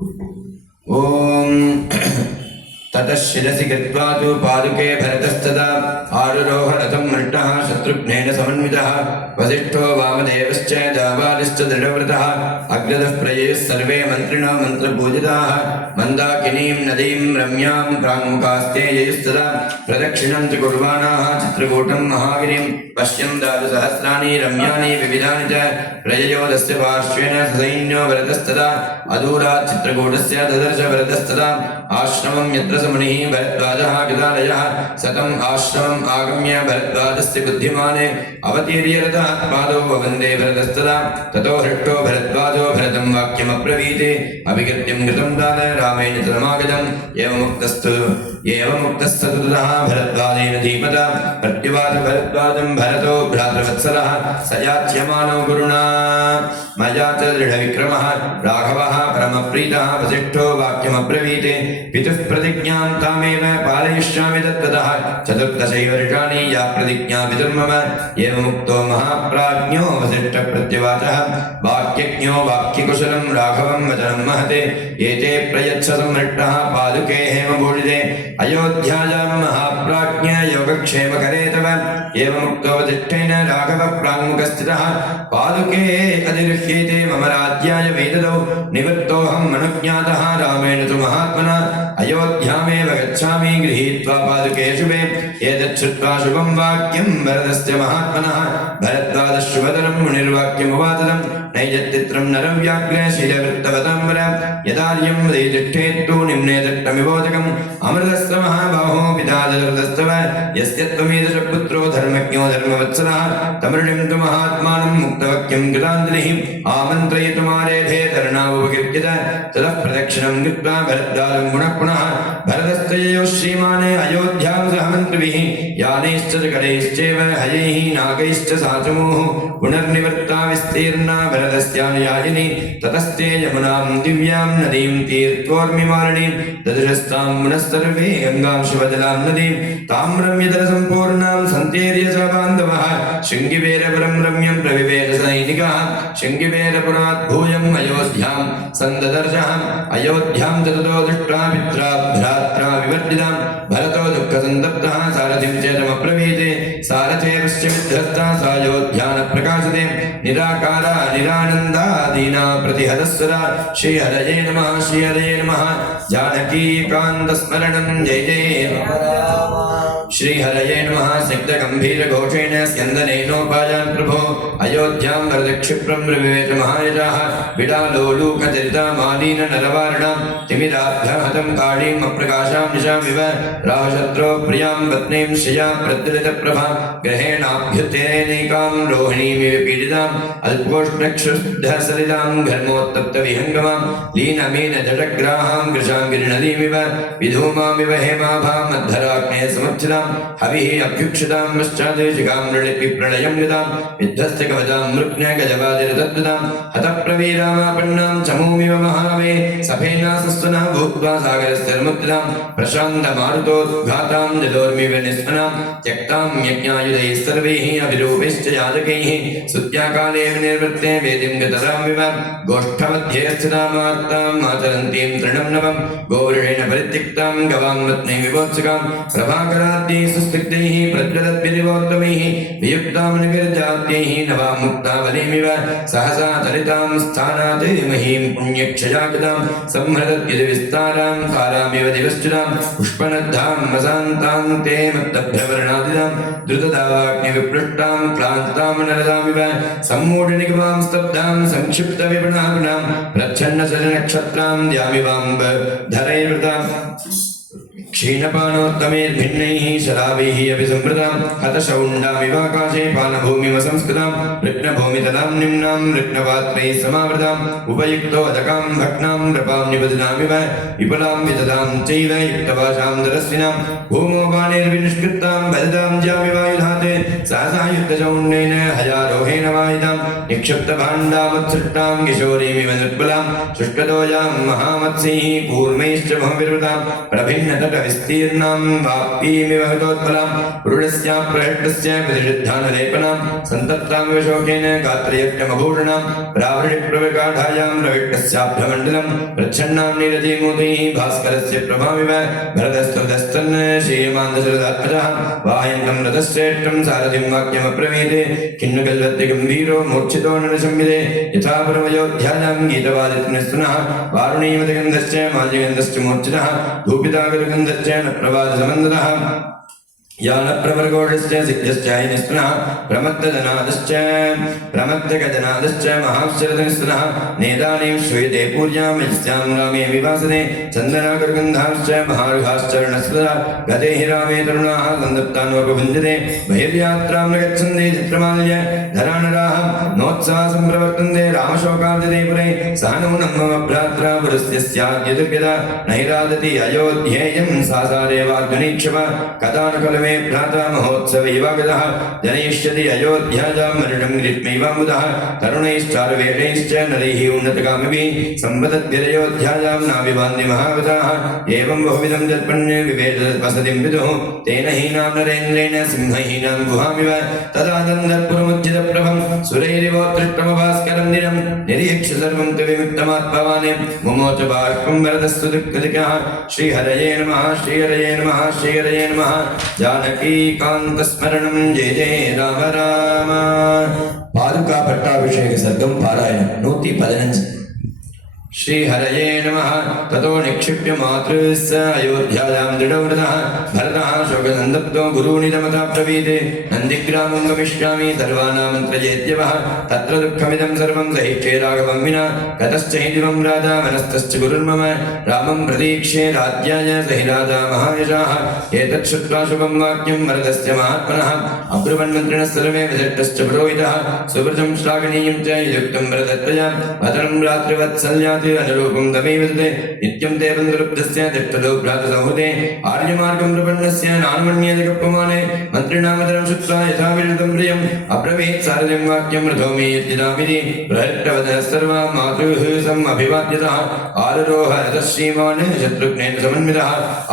ओम ततः शिरसि कृत्वा तु पादुके भरतस्तदा आरुरोह रथं मृष्टः शत्रुघ्नेन समन्वितः वसिष्ठो वामदेवश्च जाबालिश्च दृढव्रतः अग्रदः प्रयैः सर्वे मन्त्रिणो मन्त्रपूजिताः मन्दाकिनीं नदीं रम्यां प्राङ्मुखास्ते यैस्तदा प्रदक्षिणं च कुर्वाणाः चित्रकूटं महागिरिं पश्यन् दारुसहस्राणि रम्याणि विविधानि च प्रययोधस्य पार्श्वेन ससैन्यो भरतस्तदा अदूरात् चित्रकूटस्य ददर्श भरतस्तदा आश्रमं यत्र समनिः भरद्वाजः कृतालयः सतम् आश्रमम् आगम्य भरद्वाजस्य बुद्धिमाने अवतीर्य रथात् पादौ ववन्दे भरतस्तदा ततो हृष्टो भरद्वाजो भरतं वाक्यमब्रवीत् अभिकृत्यं कृतं दान रामेण तदमागतम् एवमुक्तस्तु ततः भरद्वाजेन धीमता प्रत्युवाच भरद्वाजं भरतो भ्रातृवत्सलः स याच्यमानो गुरुणा मया च दृढविक्रमः राघवः परमप्रीतः वसिष्ठो वाक्यमब्रवीत् पितुः प्रतिज्ञां तामेव पालयिष्यामि तत्त्वतः चतुर्दशैव वर्षाणि या प्रतिज्ञा पितुर्मम एवमुक्तो महाप्राज्ञो वसिष्ठः प्रत्युवाचः वाक्यज्ञो वाक्यकुशलं राघवं वचनं महते एते प्रयच्छ सम्मृष्टः पादुके हेमभूषिते अयोध्यायां महाप्राज्ञ योगक्षेमकरे तव एवमुक्तो वसिष्ठेन राघवः प्राङ्मुखस्थितः पादुके अधिगृह्येते मम राज्याय वेददौ निवृत्तोऽहं मनुज्ञातः रामेण तु महात्मना अयोध्यामेव गच्छामि गृहीत्वा पादुके शुभे एतच्छ्रुत्वा शुभं वाक्यं भरतस्य महात्मनः भरद्वाजः शुभतरं मुनिर्वाक्यमुवाचनं नैजत्तित्रं नरव्याघ्रे शीलवृत्तवताम्बर यदार्यं वदैतिष्ठेत्तु निम्ने दट्टमिवोदकम् अमृतस्य महाबाहो पिता दशरथस्तव यस्य त्वमेदश पुत्रो धर्मज्ञो धर्मवत्सलः तमृणिं तु महात्मानं मुक्तवाक्यं कृताञ्जलिः आमन्त्रयितुमारेधे तरुणावुपकीर्तित ततः प्रदक्षिणं कृत्वा भरद्वाजं पुनः पुनः भरतस्तययोः श्रीमाने अयोध्यां सह मन्त्रिभिः यानैश्च जगदैश्चैव हयैः नागैश्च साचमूः पुनर्निवृत्ता विस्तीर्णा भरतस्यानुयायिनी ततस्ते यमुनां दिव्यां नदीं तीर्थोर्मिमालिनीं ददृशस्तां पुनः सर्वे गङ्गां शिवजलां नदीं ताम्रं यदरसम्पूर्णां सन्तेर्य च बान्धवः शृङ्गिवेरपुरं रम्यं प्रविवेश सैनिकाः शृङ्गिवेरपुरात् भूयम् अयोध्यां सन्ददर्शः अयोध्यां च ततो दृष्ट्वा पित्रा भ्रात्रा विवर्जितां भरतो दुःखसन्तप्तः सारथिं चेदमब्रवीत् सारथे पश्यमिद्धस्ता सायोध्या न प्रकाशते निराकारा निरानन्दा दीना प्रतिहतस्वरा श्रीहरये नमः जानकीकान्तस्मरणं जय जय श्रीहरये नमः सिद्धगम्भीरघोषेण स्यन्दनेनोपायान् प्रभो अयोध्यां वरदक्षिप्रं विवेच महायजाः विडालोलूकचरिता मालीन नरवार्णां तिमिराभ्यहतं काळीम् अप्रकाशां निशामिव रावशत्रो प्रियां पत्नीं श्रियां प्रद्युलितप्रभां ग्रहेणाभ्युत्थेनैकां रोहिणीमिव पीडिताम् अल्पोष्णक्षुब्धसलिलां घर्मोत्तप्तविहङ्गमां लीनमीनजटग्राहां कृशाङ्गिरिनदीमिव विधूमामिव हेमाभां मद्धराग्ने समुच्छितां हविः अभ्युक्षितां पश्चादेशिकां प्रलयं युतां विध्वस्तकवचां मृग्नगजवादिरतद्वतां हतप्रवीरामापन्नां चमूमिव महावे सफेनासस्वनः भूत्वा सागरस्य मुद्रां प्रशान्तमारुतोद्घातां जलोर्मिव निस्वनां त्यक्तां यज्ञायुधैः सर्वैः अभिरूपैश्च याजकैः सुत्याकाले निर्वृत्ते वेदिं गतरामिव गोष्ठमध्ये स्थितामार्ताम् आचरन्तीं तृणं नवं गौरेण परित्यक्तां गवां रत्ने विवोत्सकां प्रभाकराद्यैः सुस्थितैः प्रज्वलद्भिरिवोत्तमैः वियुक्तां निविर्जात्यैः नवां मुक्तावलीमिव सहसा चलितां स्थानात् महीं पुण्यक्षयाकृतां संहृदद्यदि विस्तारां कालामिव दिवश्चितां पुष्पनद्धां वसान्तां ते मत्तभ्रवर्णादितां द्रुतदावाग्निविपृष्टां क्लान्तां नरदामिव सम्मूढनिगमां स्तब्धां संक्षिप्तविपणाग्नां प्रच्छन्नशरनक्षत्रां द्यामिवाम्ब धरैर्वृतां क्षीणपानोत्तमेर्भिन्नैः शराबैः अपि संवृतां हतशौण्डामिवाकाशे पानभूमिमसंस्कृतां कृष्णभूमितलां निम्नां कृष्णपात्रैः समावृतां उपयुक्तोदकां भग्नां नृपां निबध्नामिव विपुलां विदधां चैव युक्तपाशां दरस्विनां भूमो बाणैर्विनिष्कृतां भजतां ज्यामिवायुधात् सहसा युक्तचौण्डेन हजारोहेण वाहितां निक्षिप्तभाण्डामुत्सृष्टां किशोरीमिव निर्बलां शुष्कदोजां महामत्स्यैः कूर्मैश्च बहुविवृतां प्रभिन्नतटविस्तीर्णां वाप्यीमिव हतोत्पलां पुरुषस्य प्रहृष्टस्य विधिषिद्धानलेपनां सन्तप्तां विशोकेन गात्रयज्ञमभूषणां प्रावृणिप्रविकाढायां रविट्टस्याभ्यमण्डलं प्रच्छन्नां नीरजीमूर्तिः भास्करस्य प्रभाविव भरतस्तुदस्तन् श्रीमान्दशरदात्मजः वाहयन्तं रथश्रेष्ठं सारथिं वाक्यमब्रवीते किन्नु कल्वत्ति गम्भीरो मूर्छितो नरसंविदे यथा परमयोध्यायां गीतवादित्निस्तुनः वारुणीमतिगन्धश्च माल्यगन्धश्च मूर्छितः धूपितागरगन्धश्च न प्रवादसमन्दतः यानप्रवर्गोषश्च सिद्धश्च हिनिस्तुनः प्रमत्तगजनादश्च महाश्चरतनिस्तुनः नेदानीं श्रूयते पूर्यां यस्यां रामे विवासते चन्दनागरगन्धाश्च महार्घाश्चरणस्तदा गते हि रामे तरुणाः सन्दप्तान्वपभुञ्जते बहिर्यात्रां न गच्छन्ति चित्रमाल्य धरानराः नोत्सवासं प्रवर्तन्ते रामशोकार्दिते पुरे सा नूनं मम भ्रात्रा पुरस्य स्याद्यदुर्गदा नहि रादति अयोध्येयं सासारे वाग्निक्षप कदा न खलु भ्राता महोत्सवैवागतः जनयिष्यति अयोध्यायां मरणं ग्रीष्मैवामुदः तरुणैश्चारुवेदैश्च नरैः उन्नतकामिभिः सम्पदद्भिरयोध्यायां नाभिवान्ति महावताः एवं बहुविधं जल्पन्ये विवेदवसतिं विदुः तेन हीनां नरेन्द्रेण सिंहहीनां गुहामिव तदा दन्दत्पुरमुज्जितप्रभं सुरैरिवोत्कृष्टमभास्करं दिनं निरीक्ष्य सर्वं तु विमुक्तमात्मवाने मुमोच बाष्पं वरदस्तु दुःखदिकः श्रीहरये नमः श्रीहरये नमः श्रीहरये नमः जानकीकान्तस्मरणं जय जय राम राम पादुका पट्टाभिषेक सर्गम पारायणं 115 श्रीहरये नमः ततो निक्षिप्य मातृस्य अयोध्यायां दृढव्रतः भरतः शोकसन्दप्तो गुरूनिदमता ब्रवीते नन्दिग्रामं गमिष्यामि सर्वानामन्त्रयेत्यवः तत्र दुःखमिदं सर्वं सहिष्ये राघवं विना गतश्च हि दिवं राजा मनस्तश्च गुरुर्मम रामं प्रतीक्ष्ये राज्याय सहि राजा महायशाः एतत् श्रुत्वा शुभं वाक्यं वरदस्य महात्मनः अब्रुवन्मन्त्रिणः सर्वे विशिष्टश्च पुरोहितः सुव्रतं श्लाघनीयं च युक्तं वरदत्तया वदनं रात्रिवत्सल्या अनुरूपं तमेवते नित्यं ते बन्धुरुब्धस्य तिष्ठतो भ्रातसंहुते आर्यमार्गं प्रपन्नस्य नानुमन्येदकपमाने मन्त्रिणामतरं श्रुत्वा यथा विरुद्धं प्रियम् अब्रवीत् सारथिं वाक्यं रथोमि यद्यदामिति बृहत्प्रवदनः सर्वा मातुः समभिवाद्यतः आरुरोह रथः श्रीमान् शत्रुघ्नेन समन्वितः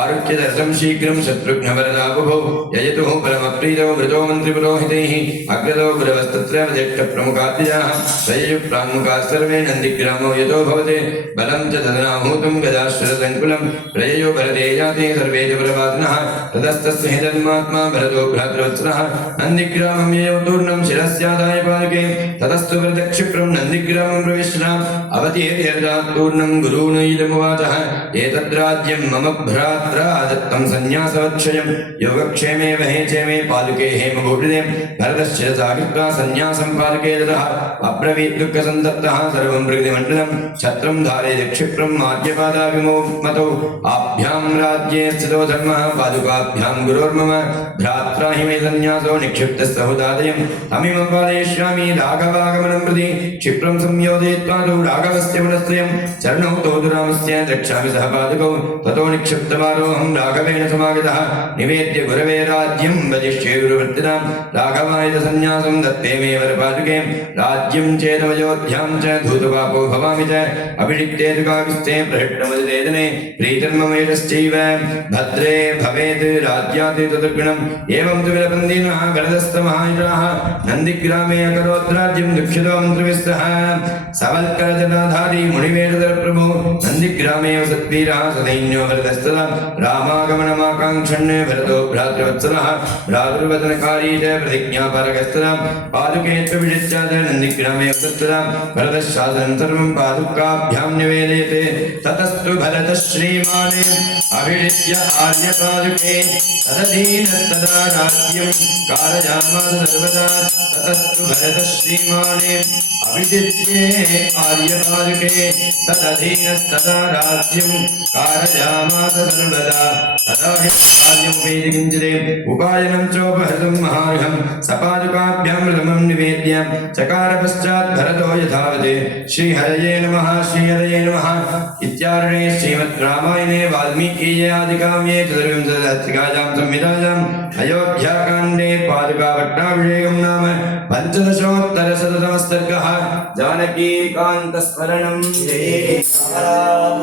आरुह्य रथं शीघ्रं शत्रुघ्नवरदा बुभौ ययतुः परमप्रीतौ वृतो मन्त्रिपुरोहितैः अग्रतो गुरवस्तत्र ज्येष्ठप्रमुखाद्यजाः स्वययुप्राङ्मुखाः सर्वे नन्दिग्रामो यतो भवति बलं च तदनाहूतं गदाश्रतसङ्कुलं प्रययो भरते जाते सर्वे च प्रवादिनः ततस्तस्य हि धर्मात्मा भरतो भ्रातृवत्सलः नन्दिग्रामं ययौ तूर्णं शिरस्यादाय पादुके ततस्तु प्रत्यक्षिप्रं नन्दिग्रामं प्रविश्राम् अवतीर्यर्जात् तूर्णं गुरूणैलमुवाचः एतद्राज्यं मम भ्रात्रा दत्तं सन्न्यासवक्षयं योगक्षेमे वहे चेमे पादुके हेमभूषिते भरतश्चिरसा कृत्वा सन्न्यासं पादुके ददः अब्रवीत् दुःखसन्तप्तः सर्वं प्रकृतिमण्डलं छत्रं धारे क्षिप्रं मार्गपादाभिमतौ आभ्यां राज्ये स्थितो धर्मः पादुकाभ्यां गुरोर्मम भ्रात्रा हि मे सन्न्यासो निक्षिप्तस्सहुदादयं तमिमं पालयिष्यामि राघवागमनं प्रति क्षिप्रं संयोजयित्वा तौ राघवस्य पुनस्त्रयं चरणौ तौ रामस्य द्रक्ष्यामि सह पादुकौ ततो निक्षिप्तवारोऽहं राघवेण समागतः निवेद्य गुरवे राज्यं वदिष्ये गुरुवृत्तिनां राघवाय सन्न्यासं दत्ते मे वरपादुके राज्यं चेदवयोध्यां च धूतपापो भवामि च अभिषिक्ते दुकाविस्ते प्रहृष्टमदिदेदने प्रीतर्ममेतश्चैव भद्रे भवेत् राज्यात् तदुर्गुणम् एवं तु विलपन्दिनः गणदस्तमहायुराः नन्दिग्रामे अकरोत् राज्यं दुःखितो मन्त्रविस्सः सवल्करजनाधारी मुनिवेदप्रभो नन्दिग्रामे वसद्वीरः सदैन्यो भरतस्तदा रामागमनमाकाङ्क्षन् भरतो भ्रातृवत्सलः भ्रातृवदनकारी च प्रतिज्ञापरकस्तदा पादुके त्वविषिच्च नन्दिग्रामे वसत्तदा भरतशासनं सर्वं पादुकाभ्यां निवेदयते ततस्तु भरतः श्रीमान् अभिषिच्य आर्यपादुके तदधीनस्तदा राज्यं कारयामास सर्वदा ततस्तु भरतः श्रीमान् अभिषिच्य आर्यपादुके तदधीनस्तदा राज्यं कारयामास सर्वदा तदा हि कार्यमुपेति किञ्चिदे उपायनं चोपहृतं महार्घं सपादुकाभ्यां प्रथमं निवेद्य चकार पश्चात् भरतो यथावत् श्रीहरये नमः श्रीहरये नमः इत्यार्णे श्रीमद् रामायणे वाल्मीकीये आदिकाव्ये चतुर्विंशतिकायां संहितायाम् अयोध्याकाण्डे पादुकापट्टाभिषेकं नाम पञ्चदशोत्तरशततमः सर्गः जानकीकान्तस्मरणं जय राम।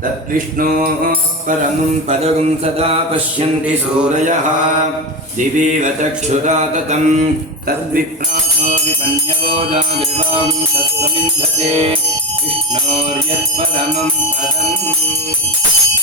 तद्विष्णोः परमं पदं सदा पश्यन्ति सूरयः दिवीव चक्षुषा ततं तद्विप्रासो विपन्यवो जागृवां तत्त्वमिन्धते विष्णोर्यत्परमं पदम्